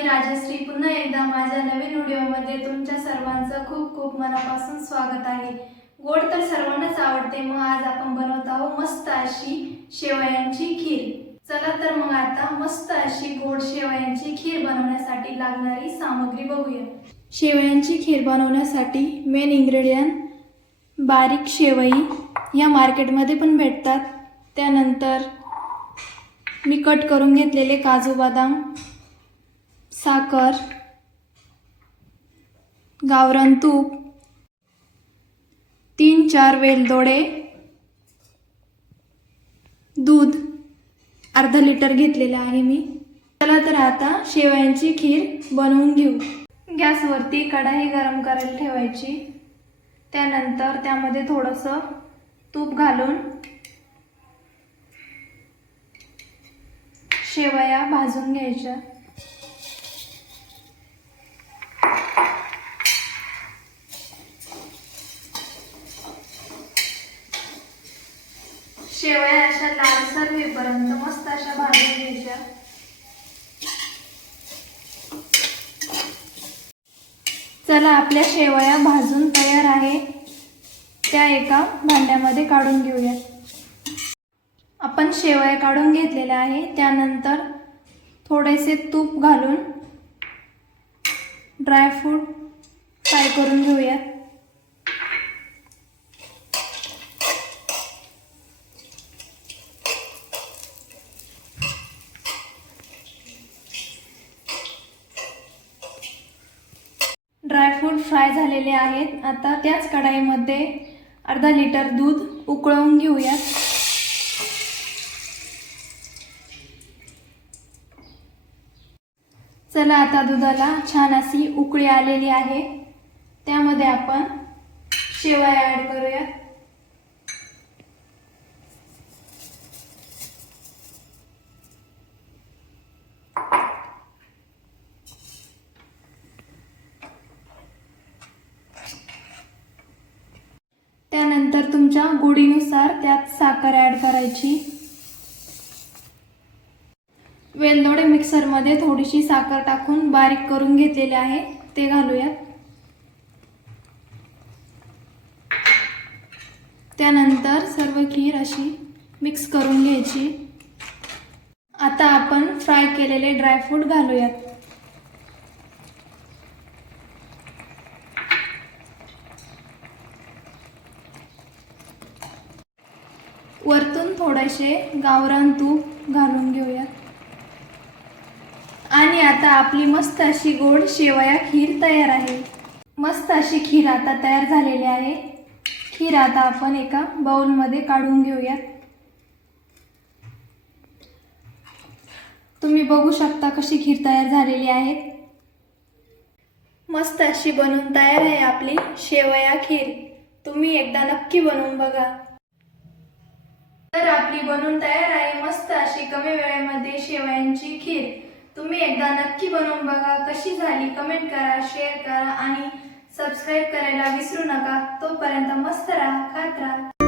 मी राजश्री पुन्हा एकदा माझ्या नवीन व्हिडिओमध्ये तुमच्या सर्वांचं खूप खूप मनापासून स्वागत आहे. गोड तर सर्वांनाच आवडते मग आज आपण बनवत आहोत मस्त अशी शेवयांची खीर. चला तर मग आता मस्त अशी गोड शेवयांची खीर बनवण्यासाठी लागणारी सामग्री बघूया. शेवयांची खीर बनवण्यासाठी मेन इंग्रेडियंट बारीक शेवई या मार्केटमध्ये पण भेटतात. त्यानंतर मी कट करून घेतलेले काजू बदाम साखर गावरान तूप तीन चार वेलदोडे दूध. अर्धा लिटर घेतलेलं आहे मी. चला तर आता शेवयांची खीर बनवून घेऊ. गॅसवरती कढाई गरम करायला ठेवायची. त्यानंतर त्यामध्ये थोडंसं तूप घालून शेवया भाजून घ्यायच्या. शेवया अशा लालसर होईपर्यंत मस्त अशा भाजून घ्यायच्या. चला आपल्या शेवया भाजून तयार आहे. त्या एका भांड्यामध्ये काढून घेऊया आपण शेवया काढून घेतलेल्या आहे. त्यानंतर थोडेसे तूप घालून ड्रायफ्रूट फ्राय करून घेऊया ड्रायफ्रूट फ्राय झालेले आहेत. आता त्याच कढाईमध्ये अर्धा लिटर दूध उकळवून घेऊयात. चला आता दुधाला छान अशी उकळी आलेली आहे. त्यामध्ये आपण शेवया ॲड करूयात. त्यानंतर तुमच्या गोडीनुसार त्यात साखर ॲड करायची. वेलदोडे मिक्सरमध्ये थोडीशी साखर टाकून बारीक करून घेतलेले आहे. ते घालूयात. त्यानंतर सर्व खीर अशी मिक्स करून घ्यायची. आता आपण फ्राय केलेले ड्रायफ्रूट घालूयात. वरतून थोडेसे गावरान तूप घालून घेऊयात. आणि आता आपली मस्त अशी गोड शेवया खीर तयार आहे. मस्त अशी खीर आता तयार झालेली आहे. खीर आता आपण एका बाउलमध्ये काढून घेऊयात. तुम्ही बघू शकता कशी खीर तयार झालेली आहे. मस्त अशी बनवून तयार आहे आपली शेवया खीर. तुम्ही एकदा नक्की बनवून बघा. आपली बनवून तयार आहे. मस्त अशी कमी वेळेमध्ये शेवयांची खीर. तुम्ही एकदा नक्की बनवून बघा कशी झाली. कमेंट करा शेअर करा आणि सबस्क्राईब करायला विसरू नका. तोपर्यंत मस्त राहा खात राहा.